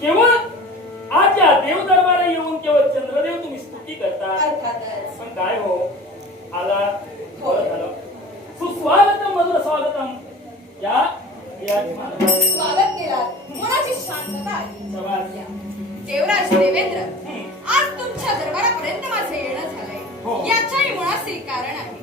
केवळ आज या देव दरबारा येऊन केवळ चंद्रदेव तुम्ही स्तुती करता. अर्थातच. पण काय हो आला बरं झालं. सुस्वागतम मधुर स्वागतम. या स्वागत केलात. मनाची शांतता आहे. समाज. देवराज देवेंद्र, आज तुमच्या दरबारापर्यंत माझे येणं हो. झालंय. याच्याही मुळाशी कारण आहे.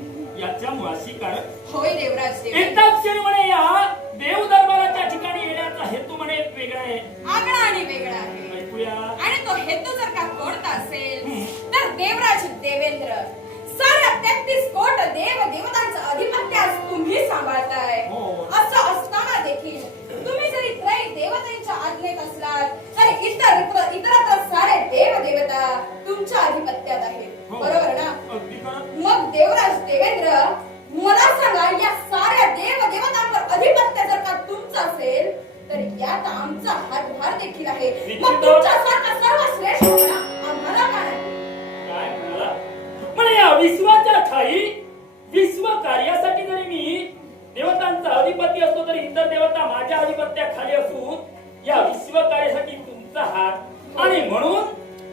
याच्या मुळाशी कारण होय देवराज देवेंद्र. एकाक्षरी म्हणे या देव दरबाराच्या ठिकाणी येण्याचा हेतू म्हणे एक वेगळा आहे. आगळा आणि वेगळा आहे. ऐकूया. आणि तो हेतू जर का कोणता असेल तर देवराज देवेंद्र, सारा 33 कोट देव देवतांचं अधिपत्य आज तुम्ही सांभाळताय. हो. असं असताना देखील तुम्ही जरी त्रय देवतांच्या आज्ञेत असलात तरी इतरत्र सारे देव देवता तुमच्या अधिपत्यात आहेत. हो. बरोबर ना? अगदी खरं. मग देवराज देवेंद्र, मला सांगा, या साऱ्या देव देवतांवर अधिपत्य जर का तुमचं असेल तर यात आमचा हातभार देखील आहे. मग तुमच्यासारखा सर्वश्रेष्ठ आम्हाला का नाही? काय म्हणाला? म्हणे या विश्वाच्या ठाई विश्व कार्यासाठी जरी मी देवतांचा अधिपती असतो तरी इतर देवता माझ्या अधिपत्याखाली असून या विश्व कार्यासाठी तुमचा हात, आणि म्हणून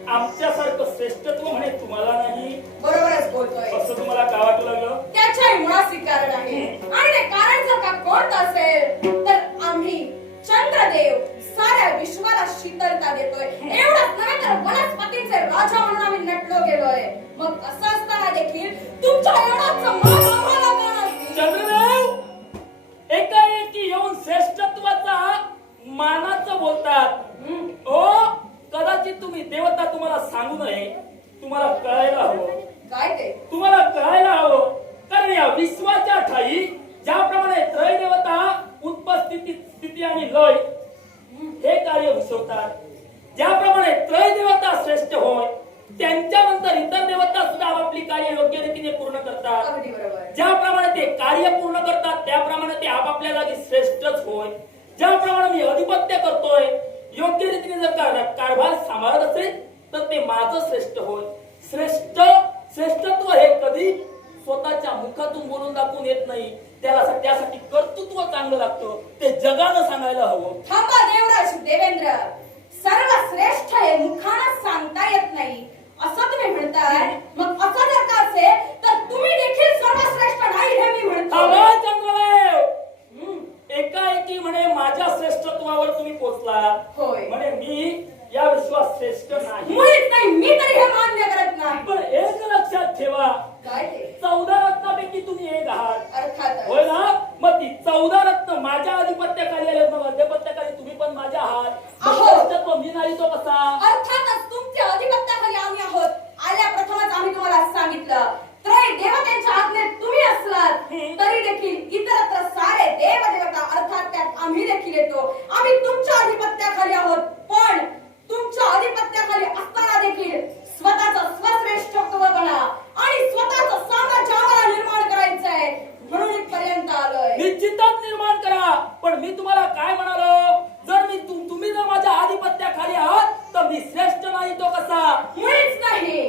आमच्यासारखं श्रेष्ठत्व म्हणे तुम्हाला नाही. बरोबरच बोलतोय. असं तुम्हाला का वाटू लागलं? त्याच्याही मुळाशी कारण आहे. आणि ते कारण जर का कोणतं असेल तर आम्ही चंद्रदेव साऱ्या विश्वाला शीतलता देतोय. एवढंच नव्हे तर वनस्पतींचे राजा म्हणून आम्ही नटलो गेलोय. मग असं असताना देखील तुमच्या एवढाच मान आम्हाला का नाही? चंद्रदेव एकाएकी येऊन श्रेष्ठत्वाचा मानाचं बोलतात. ओ कदाचित तुम्ही देवता तुम्हाला सांगू नये, तुम्हाला कळायला हवं. काय ते? तुम्हाला कळायला हवं. कारण या विश्वाच्या ठाई ज्याप्रमाणे त्रय देवता उत्पत्ती, स्थिती आणि लय हे कार्य विसरतात, ज्याप्रमाणे त्रय देवता श्रेष्ठ होय त्यांच्यानंतर इतर देवता सुद्धा आपली कार्य योग्य रीतीने पूर्ण करतात. अगदी बरोबर. ज्याप्रमाणे ते कार्य पूर्ण करतात त्याप्रमाणे ते आपापल्या जागी श्रेष्ठच होय. ज्याप्रमाणे मी अधिपत्य करतोय योग्य रीतीने जर कारभार सांभाळत असेल तर ते माझं श्रेष्ठ होय. श्रेष्ठत्व हे कधी स्वतःच्या मुखातून बोलून दाखवून येत नाही. त्यासाठी कर्तृत्व चांगलं लागतं. ते जगानं सांगायला हवं. थांबा देवराज देवेंद्र, सर्वश्रेष्ठ हे मुखानं सांगता येत नाही असं तुम्ही म्हणताय. मग असं जर का असेल तर तुम्ही देखील सर्वश्रेष्ठ नाही हे मी म्हणतो. चंद्रदेव एकाएकी म्हणे माझ्या श्रेष्ठत्वावर तुम्ही पोचला. होय. म्हणे मी या विश्वास श्रेष्ठ नाही. मुळीच नाही. मी तरी हे मान्य करत नाही. पण एक लक्षात ठेवा, काय ते? 14 रत्नापैकी तुम्ही एक आहात. अर्थात. होय ना? मग ती 14 रत्न माझ्या अधिपत्याखाली आले, मग अधिपत्याखाली तुम्ही पण माझ्या आहात. आहोत. श्रेष्ठत्व मी नाही तो कसा? अर्थातच तुमच्या अधिपत्याखाली आम्ही आहोत. आल्या प्रथमच आम्ही तुम्हाला सांगितलं, त्रय देवतांच्या आज्ञेत तुम्ही असलात तरी देखील इतरत्र सारे देव देवता अर्थात त्यात आम्ही देखील येतो. आम्ही तुमच्या अधिपत्याखाली आहोत. पण तुमच्या अधिपत्याखाली असताना देखील स्वतःचा स्वश्रेष्ठत्वपणा आणि स्वतःचं साम्राज्य आम्हाला निर्माण करायचंय म्हणून इथपर्यंत आलोय. निश्चितच निर्माण करा. पण मी तुम्हाला काय म्हणालो, जर मी तुम्ही जर माझ्या अधिपत्याखाली आहात तर मी श्रेष्ठ नाही तो कसा? मुळीच नाही.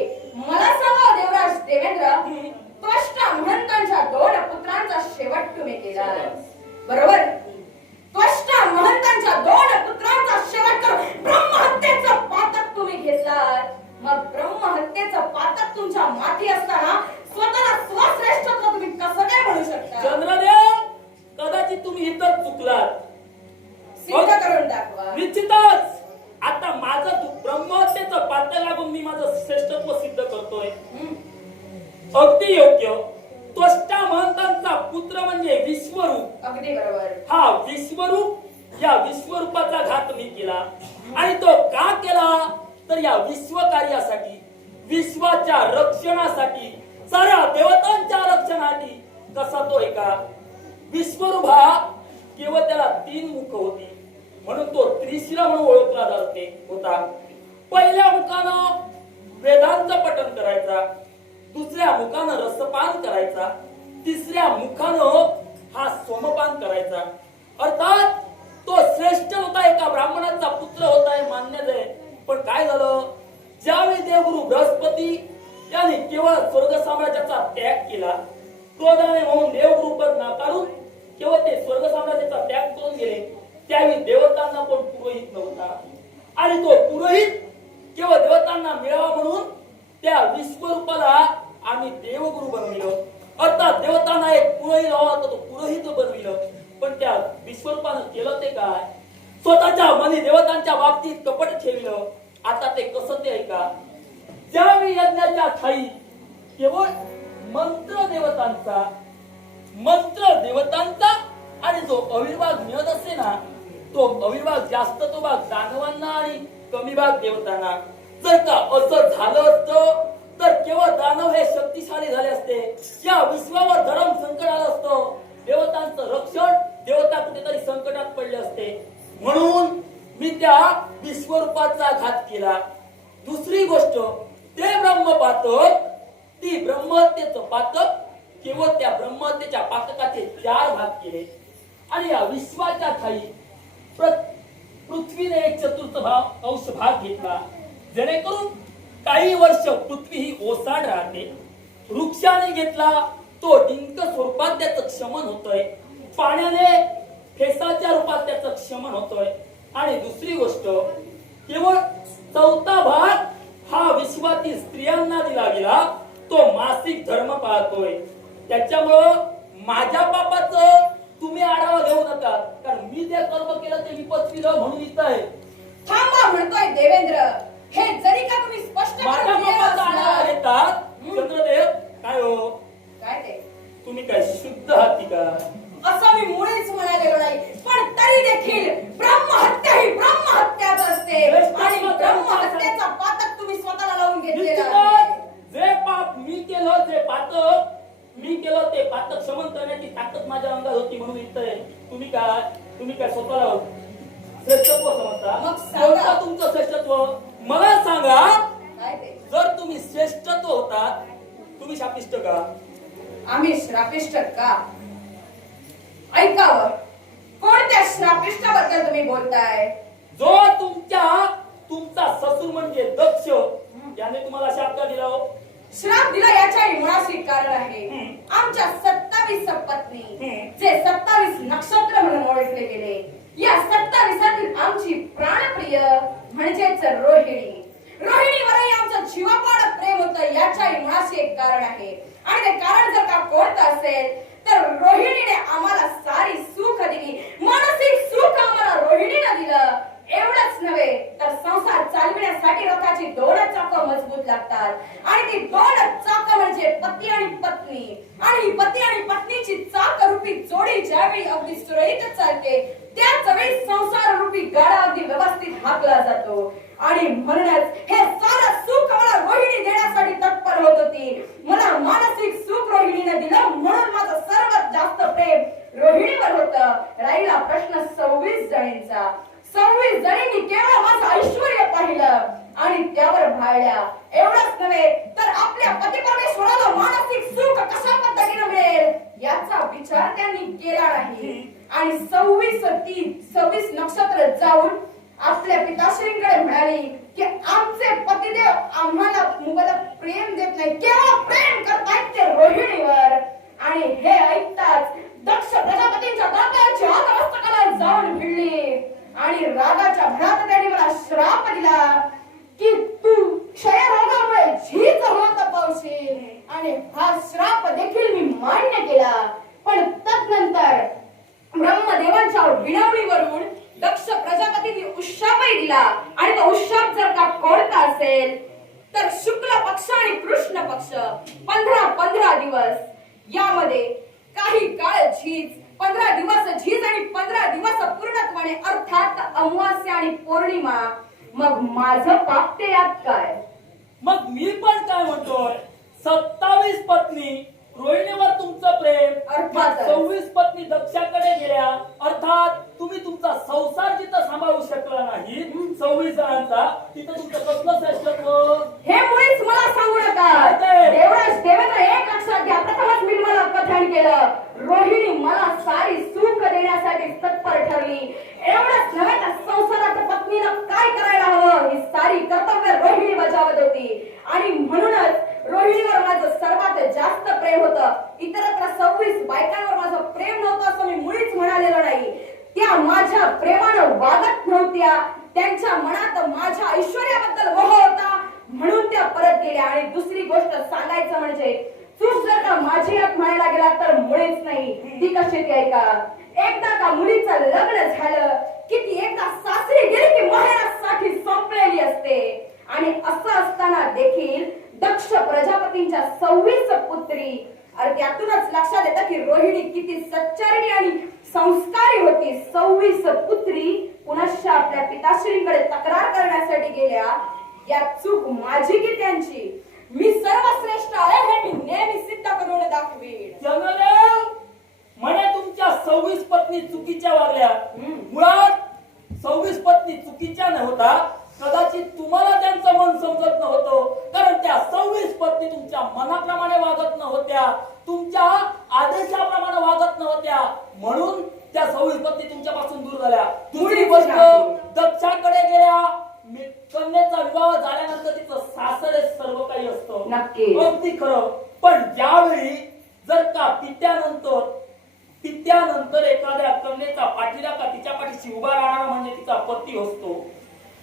मला सांगा देवराज देवेंद्र, त्वष्टा महंतांच्या 2 पुत्रांचा शेवट तुम्ही केला. बरोबर? त्वष्टा महंतांच्या 2 पुत्रांचा शेवट करून ब्रह्महत्येचं पातक तुम्ही घेतलात. मग ब्रह्महत्येचं पातक तुमच्या माथी असताना स्वतःला स्वश्रेष्ठत्व तुम्ही कसं काय म्हणू शकता? चंद्रदेव कदाचित तुम्ही इतर चुकलात. सिद्ध करून दाखवा. निश्चितच आता माझं ब्रह्महत्येचं पातक लागून मी माझं श्रेष्ठत्व सिद्ध करतोय. अगदी योग्य. त्वष्टा महंतांचा पुत्र म्हणजे विश्वरूप. अगदी बरोबर. हा विश्वरूप, या विश्वरूपाचा घात मी केला. आणि तो का केला तर या विश्व कार्यासाठी, विश्वाच्या रक्षणासाठी, साऱ्या देवतांच्या रक्षणासाठी. कसा तो एका विश्वरूप हा केवळ त्याला 3 मुख होती म्हणून तो त्रिशिरा म्हणून ओळखला जाते होता. पहिल्या मुखानं वेदांचं पठण करायचा, दुसऱ्या मुखानं रसपान करायचा, तिसऱ्या मुखानं हा सोमपान करायचा. अर्थात तो श्रेष्ठ होता, एका ब्राह्मणाचा पुत्र होता हे मान्यच आहे. पण काय झालं, ज्यावेळी देवगुरु बृहस्पती यांनी केवळ स्वर्ग साम्राज्याचा त्याग केला, क्रोधाने म्हणून देवगुरु पद नाकारून केवळ ते स्वर्ग साम्राज्याचा त्याग करून गेले, त्यावेळी देवतांना पण पुरोहित नव्हता. आणि तो पुरोहित केवळ देवतांना मिळावा म्हणून त्या विश्वरूपाला आम्ही देवगुरु बनविलं. अर्थात देवतांना एक पुरोहित हवा तर तो पुरोहित बनविलं. पण त्या विश्वरूपानं केलं ते काय? स्वतःच्या मनी देवतांच्या बाबतीत कपट ठेवलं. आता ते कसं ते ऐका. ज्यावेळी यज्ञाच्या ठाई केवळ मंत्र देवतांचा आणि जो अविर्भाग मिळत असते ना, तो अविर्भाग जास्त तो भाग दानवांना आणि कमी भाग देवतांना. जर का असं झालं असतं तर केवळ दानव हे शक्तिशाली झाले असते. या विश्वावर धर्म संकट आलं असतं. देवतांचं रक्षण, देवता कुठेतरी संकटात पडले असते. म्हणून मी त्या विश्वरूपाचा घात केला. दुसरी गोष्ट, ते ब्रह्मपातक, ती ब्रह्महत्येचं पातक, केवळ त्या ब्रह्महत्येच्या पातकाचे 4 भाग केले आणि या विश्वाच्या ठाई पृथ्वीने 1/4 अंश भाग घेतला. जेणेकरून काही वर्ष पृथ्वी ही ओसाड राहते. वृक्षाने घेतला तो डिंक स्वरूपात त्याचं क्षमन होतोय. पाण्याने फेसाच्या रूपात त्याचं क्षमन होतोय. आणि दुसरी गोष्ट, केवळ 4था भाग हा विश्वातील स्त्रियांना दिला गेला. तो मासिक धर्म पाळतोय. त्याच्यामुळं माझ्या पापाचं तुम्ही आढावा घेऊ नका, कारण मी जे कर्म केलं ते विपत्तीलं म्हणून इथं आहे. थांबा म्हणतोय देवेंद्र. हे जरी का तुम्ही स्पष्ट माझ्या पापाचा आढावा घेतात. चंद्रदेव काय हो, काय ते तुम्ही काय शुद्ध आहात का? असं मी मुळीच म्हणालेलो नाही. पण तरी देखील ब्रह्महत्या ही ब्रह्महत्याच असते आणि ब्रह्महत्येचा पातक तुम्ही स्वतःला लावून घेतलेला आहे. जे पाप मी केलं, जे पातक मी केलं, ते पातक शमन करण्याची ताकद माझ्या अंगात होती म्हणून इथं. तुम्ही काय स्वतःला श्रेष्ठत्व समजता? मग सांगा तुमचं श्रेष्ठत्व मला सांगा. काय ते? जर तुम्ही श्रेष्ठत्व होता, तुम्ही शापिष्ट का? आम्ही श्रापिष्ट का? ऐकावं, कोणत्या श्रापिष्टाबद्दल तुम्ही बोलताय? जो तुमचा ससुर म्हणजे दक्ष, त्याने तुम्हाला शाप का दिला हो? श्राप दिला याच्याही मुळाशी कारण आहे. आमच्या 27 पत्नी, जे 27 नक्षत्र म्हणून ओळखले गेले, या 27तील आमची प्राणप्रिय म्हणजेच रोहिणीवरही आमचं जीवापाड प्रेम होतं. याच्याही मुळाशी एक कारण आहे. आणि ते कारण जर का कोणतं असेल तर रोहिणीने आम्हाला सारी सुख दिली. मानसिक सुख आम्हाला रोहिणीने दिलं. एवढंच नव्हे तर संसार चालविण्यासाठी रथाची 2 चाकं मजबूत लागतात. आणि ती 2 चाकं म्हणजे पती आणि पत्नी. आणि ही पती आणि पत्नीची चाक रूपी जोडी ज्यावेळी अगदी सुरळीत चालते, त्याच वेळी संसार रूपी गाडा अगदी व्यवस्थित हाकला जातो. आणि म्हणूनच हे सारं सुख मला रोहिणी देण्यासाठी तत्पर होत होती. मला मानसिक सुख रोहिणीने दिलं म्हणून माझं सर्वात जास्त प्रेम रोहिणीवर होतं. राहिला प्रश्न 26 जणींचा. 26 जणींनी केवळ माझं ऐश्वर्य पाहिलं आणि त्यावर भाळल्या. एवढंच नव्हे तर आपल्या पती परमेश्वराला मानसिक सुख कशा पद्धतीने मिळेल याचा विचार त्यांनी केला नाही. आणि 26 नक्षत्र जाऊन आपल्या पिताश्रींकडे म्हणाली की आमचे पतिदेव आम्हाला मुबलक प्रेम देत नाही, केवळ प्रेम करतायत ते रोहिणीवर. आणि हे ऐकताच दक्ष प्रजापतींच्या दरबाराची हातमस्तकाला जाऊन भिडली आणि रागाच्या भरात त्यांनी मला श्राप दिला की तू क्षयरोगामुळे झीज होत पावशील. आणि हा श्राप देखील मी मान्य केला. पण तदनंतर ब्रह्मदेवांच्या विनवणीवरून दक्ष प्रजापतींनी उशापही दिला. आणि तो उशाप जर का कोणता असेल तर शुक्ल पक्ष आणि कृष्ण पक्ष 15 दिवस, यामध्ये काही काळ झीज, 15 दिवस झीज आणि 15 दिवस पूर्णत्वाने अर्थात अमावास्या आणि पौर्णिमा. मग माझं पाप ते यात काय? मग मी पण काय म्हणतोय, 27 पत्नी रोहिणीवर तुमचं प्रेम, अर्थात 26 पत्नी दक्षाकडे गेल्या. अर्थात तुम्ही तुमचा संसार जिथं सांभाळू शकला नाही 26 जणांचा, तिथं तुमचं कसलं श्रेष्ठत्व? हे मुळीच मला सांगू नका. देवेंद्र एक लक्षात घ्या. प्रथमच मी मला कथन केलं, रोहिणी मला सारी सुख देण्यासाठी तत्पर ठरली. एवढंच नव्हे तर संसारात पत्नीनं काय करायला हवं ही सारी कर्तव्य रोहिणी बजावत होती. आणि म्हणूनच रोहिणीवर माझं सर्वात जास्त प्रेम होतं. इतरत्र 26 बायकांवर माझं प्रेम नव्हतं असं मी मुळीच म्हणालेलं नाही. त्या माझ्या प्रेमानं वागत नव्हत्या. त्यांच्या मनात माझ्या ऐश्वर्याबद्दल मोह होता म्हणून त्या परत गेल्या. आणि दुसरी गोष्ट सांगायचं म्हणजे चूक जर का माझी यात म्हणायला गेला तर मुळीच नाही. ती कशी ती ऐका. एकदा का मुलीचं लग्न झालं की ती एकदा सासरी गेली की माहेरासाठी संपलेली असते. आणि असं असताना देखील दक्ष प्रजापतींच्या 26 पुत्री. अरे त्यातूनच लक्षात येतं की रोहिणी किती सच्चारिणी आणि संस्कारी होती. 26 पुत्री पुनश्च आपल्या पिताश्रींकडे तक्रार करण्यासाठी गेल्या. या चूक माझी की त्यांची? मी सर्वश्रेष्ठ आहे हे मी नेहमी सिद्ध करून दाखवीन. चंद्रदेव म्हणे तुमच्या 26 पत्नी चुकीच्या वागल्या. मुळात 26 पत्नी चुकीच्या नव्हता, कदाचित तुम्हाला त्यांचं मन समजत नव्हतं. कारण त्या 26 पत्नी तुमच्या मनाप्रमाणे वागत नव्हत्या, तुमच्या आदेशाप्रमाणे वागत नव्हत्या, म्हणून त्या 26 पत्नी तुमच्यापासून दूर झाल्या. दुसरी गोष्ट, दक्षाकडे गेल्या. कन्येचा विवाह झाल्यानंतर तिचं सासरे सर्व काही असतं. नक्की. अगदी खरं. पण ज्यावेळी जर का पित्यानंतर एखाद्या कन्येचा पाठीराखा तिच्या पाठीशी उभा राहणारा म्हणजे तिचा पती असतो.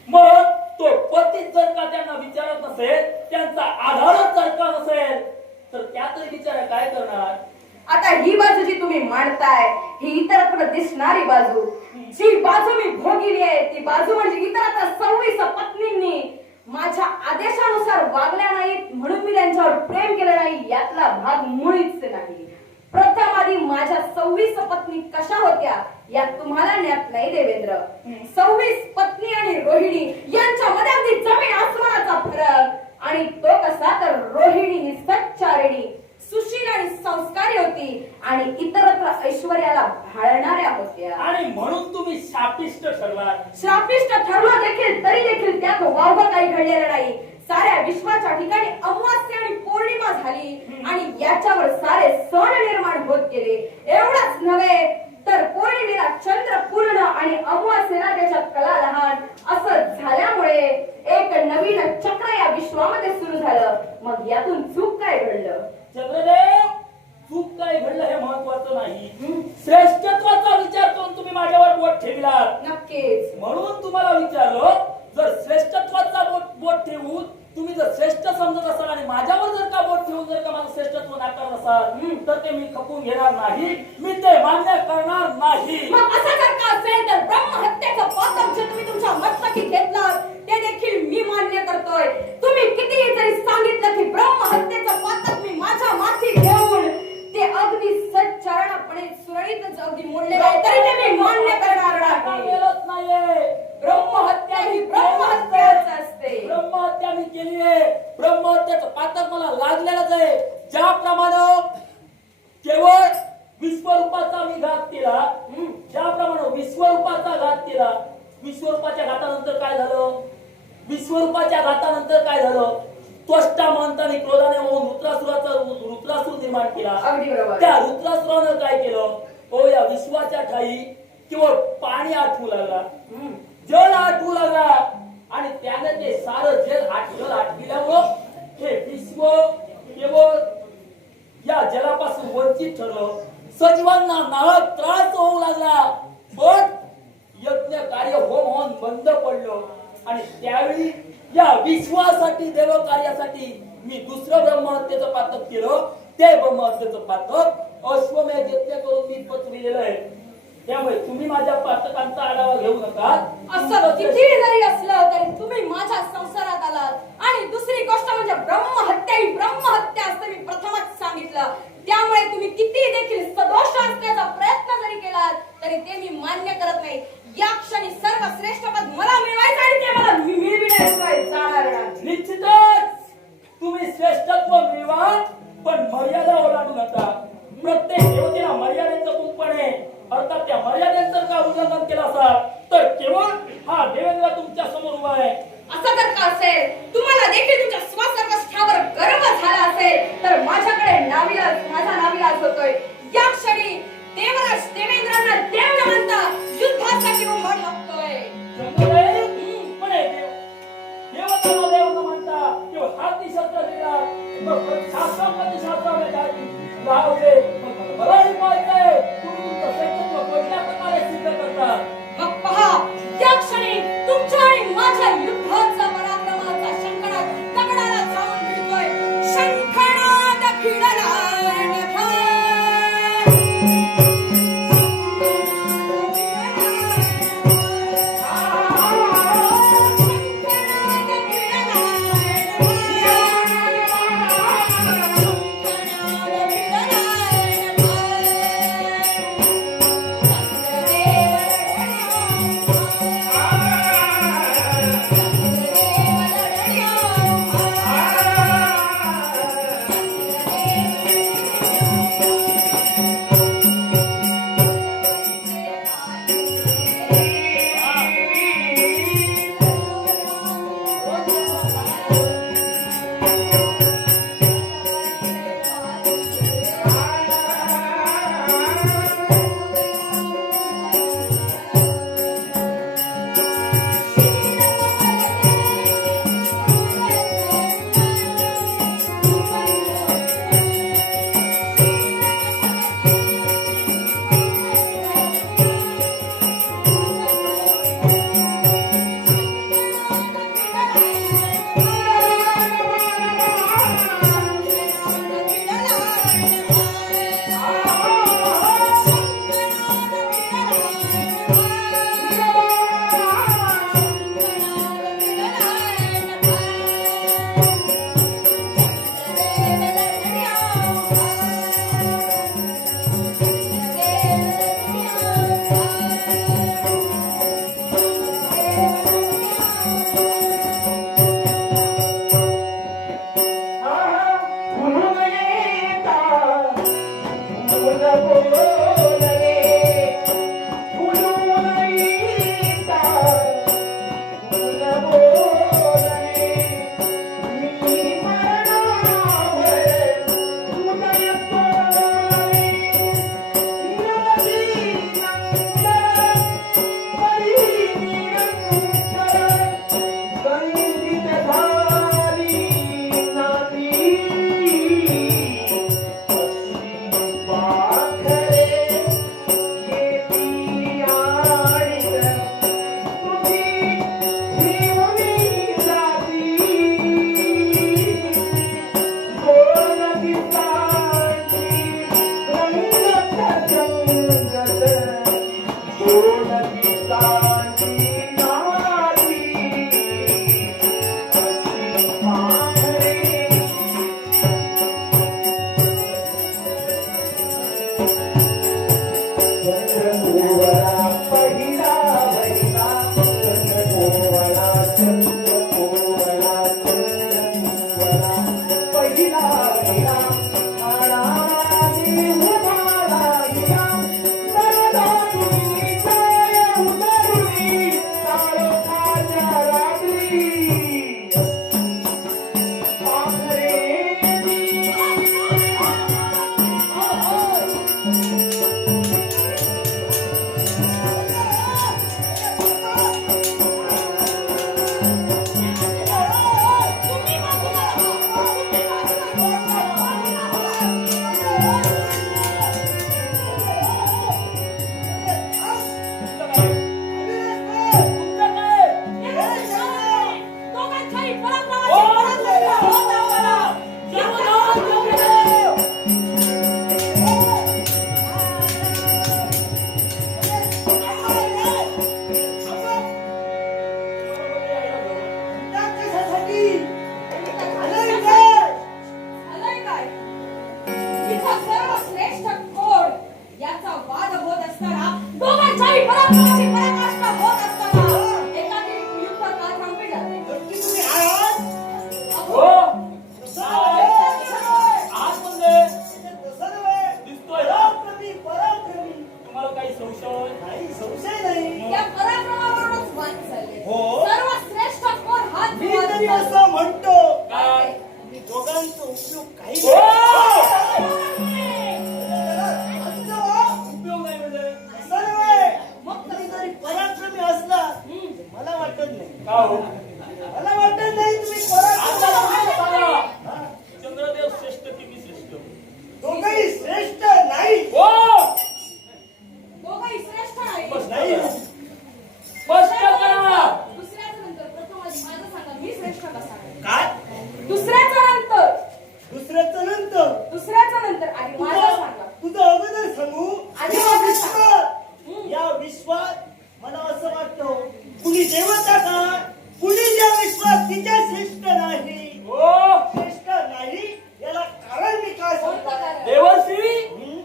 मग तो पती जर का त्यांना विचारत नसेल, त्यांचा आधारच जर का नसेल, तर त्या तरी बिचारा काय करणार? आता ही बाजू जी तुम्ही मांडताय ही इतरत्र दिसणारी बाजू, जी बाजू मी भोगिली आहे ती बाजू म्हणजे इतरत्र 26 पत्नींनी माझ्या आदेशानुसार वागल्या नाहीत म्हणून मी त्यांच्यावर प्रेम केलं नाही, यातला भाग मुळीच नाही. प्रथम आधी माझ्या 26 पत्नी कशा होत्या यात तुम्हाला ज्ञात नाही देवेंद्र. 26 पत्नी आणि रोहिणी यांच्यामध्ये अगदी जमीन आसमानाचा फरक. आणि तो कसा तर रोहिणी ही सच्चारिणी, सुशील आणि संस्कारी होती आणि इतरत्र ऐश्वर्याला भाळणाऱ्या होत्या. आणि म्हणून तुम्ही शापिष्ट ठरलात. श्रापिष्ट ठरलं देखील तरी देखील त्यात वावग काही घडलेलं नाही. साऱ्या विश्वाच्या ठिकाणी अमावास्या आणि पौर्णिमा झाली आणि याच्यावर सारे सण निर्माण होत गेले. एवढंच नव्हे तर पौर्णिमेला चंद्र पूर्ण आणि अमावास्येला त्याच्या कला लहान असं झाल्यामुळे एक नवीन चक्र या विश्वामध्ये सुरू झालं. मग यातून चूक काय घडलं? चंद्रदेव, चूक काय घडलं हे महत्वाचं नाही, श्रेष्ठत्वाचा विचार करून तुम्ही माझ्यावर बोट ठेवलात. नक्कीच. म्हणून तुम्हाला विचारलं, जर श्रेष्ठत्वाचा बोट ठेवून तुम्ही जर श्रेष्ठ समजत असाल आणि माझ्यावर जर का बोट ठेवून जर का माझं श्रेष्ठत्व नाकारत असाल तर ते मी खपून घेणार नाही, मी ते मान्य करणार नाही. मग असं जर का असेल तर ब्रह्महत्येचं पातक जे तुम्ही तुमच्या मस्तकी घेतलात ते देखील मी मान्य करतोय. तुम्ही कितीही जरी सांगितलं की ब्रह्महत्येचं पातक मी माझ्या माथी घेऊन ते अगदी सच्चारणपणे सुरळीत अगदी मोडलेलं आहे तरी ते मी मान्य करणार नाही. ब्रह्महत्या ही ब्रह्महत्याच असते. ब्रह्महत्या मी केली आहे. ब्रह्महत्याचं पातक मला लागलेलंच आहे. ज्याप्रमाणे केवळ विश्वरूपाचा मी घात केला, ज्याप्रमाणे विश्वरूपाचा घात केला, विश्वरूपाच्या घातानंतर काय झालं? विश्वरूपाच्या घातानंतर काय झालं? त्वष्टा मंताने क्रोधाने होऊन रुद्रासुर निर्माण केला. अगदी बरोबर. त्या रुद्रासुरानं काय केलं? तो या विश्वाच्या ठाई केवळ पाणी आठवू लागला, जल आठवू लागला आणि त्याने ते सारं जल आठविल्यामुळं हे विश्व केवळ या जलापासून वंचित ठरलं. सजीवांना नाहक त्रास होऊ लागला. पण यज्ञ कार्य होऊन बंद पडलं आणि त्यावेळी या विश्वासाठी देव कार्यासाठी मी दुसरं ब्रह्महत्येचं पातक केलं. ते ब्रह्महत्येचं पातक अश्वमेध यज्ञ करून मी पचविलेलं आहे. त्यामुळे तुम्ही माझ्या पातकांचा आढावा घेऊ नका. असं किती जरी असलं तरी तुम्ही माझ्या संसारात आलात. आणि दुसरी गोष्ट म्हणजे ब्रह्महत्या ही ब्रह्महत्या असं मी प्रथमच सांगितलं. त्यामुळे तुम्ही किती देखील सदोष असण्याचा प्रयत्न जरी केलात तरी ते मी मान्य करत नाही. या क्षणी सर्व श्रेष्ठ पद मला मिळवायचं आणि ते मला मिळविण्याशिवाय जाणार नाही. निश्चितच तुम्ही श्रेष्ठत्व मिळवा, पण मर्यादा ओलांडू नका. प्रत्येक देवतेला मर्यादेचं कुंपण आहे. अर्थात त्या मर्यादेचं का उल्लंघन केलं असाल तर केवळ हा देवेंद्र तुमच्या समोर उभा आहे. असं जर का असेल, तुम्हाला देखील तुमच्या स्वसर्वस्थावर गर्व झाला असेल तर माझ्याकडे माझा नाविलाज होतोय. या क्षणी देवराज देवेंद्रांना देव न म्हणता युद्धासाठी उभा ठाकतोय. देवताला देव न म्हणता केवळ हाती शस्त्र दिला, मग शास्त्रामध्ये शास्त्राने लावले, मलाही माहित आहे तुम्ही तुमचं श्रेष्ठत्व कोणत्या प्रकारे सिद्ध करता. मग पहा, या क्षणी तुमच्या माझ्या युद्धाचा पराक्रमाचा शंखनाद गगनाला जाऊन भिडतोय. शंखनाद भिडला नभा. सांगा सांगा काय दुसऱ्याचा नंतर दुसऱ्याचं नंतर दुसऱ्याचा नंतर आधी माझा सांगा तुझं अगोदर सांगू आधी या माझं विश्वात या विश्वात मला असं वाटतं कुणी देवता का कुणी या विश्वात तिच्या श्रेष्ठ नाही हो श्रेष्ठ नाही याला कारण मी काय कोणतं सांगतो कारण? देवर्षी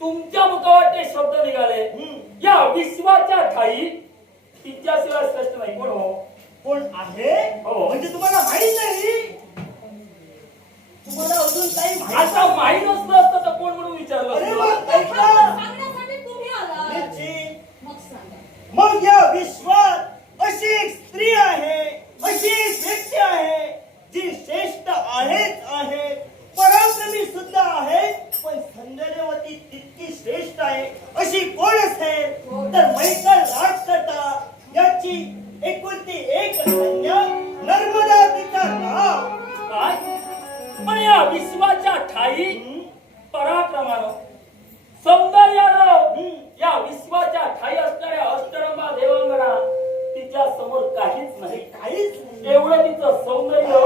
तुमच्या मुखावर ते शब्द निघाले या विश्वाच्या ठाई तिच्याशिवाय श्रेष्ठ नाही कोण हो कोण आहे हो. म्हणजे तुम्हाला माहित नाही तुम्हाला अजून काही माहित आता माहीत असलं असतं तर कोण म्हणून विचारलं अरे असतं? मग ऐका सांगण्यासाठी तुम्ही आला निश्चित. मग सांगा मग या विश्वात अशी एक स्त्री आहे अशी एक व्यक्ती आहे जी श्रेष्ठ आहेच आहे पराक्रमी सुद्धा आहे पण सौंदर्यवती तितकी श्रेष्ठ आहे अशी कोण असेल तर मैत्तर राजकर्ता याची एकुलती एक कन्या नर्मदा तिचं नाव काय पण या विश्वाच्या ठाई पराक्रमानं सौंदर्यानं या विश्वाच्या ठाई असणाऱ्या अष्टरंबा देवांगना तिच्या समोर काहीच नाही काहीच नाही. एवढं तिचं सौंदर्य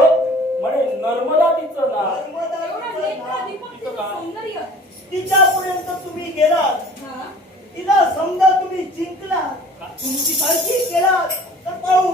म्हणे नर्मदा तिचं नाव नर्मदा एवढं तिचं नेत्र नाव. दीपक तिचं सौंदर्य तिच्यापर्यंत तुम्ही गेलात हा तिला समजा तुम्ही जिंकला तुमची सारखी केला तर पाहू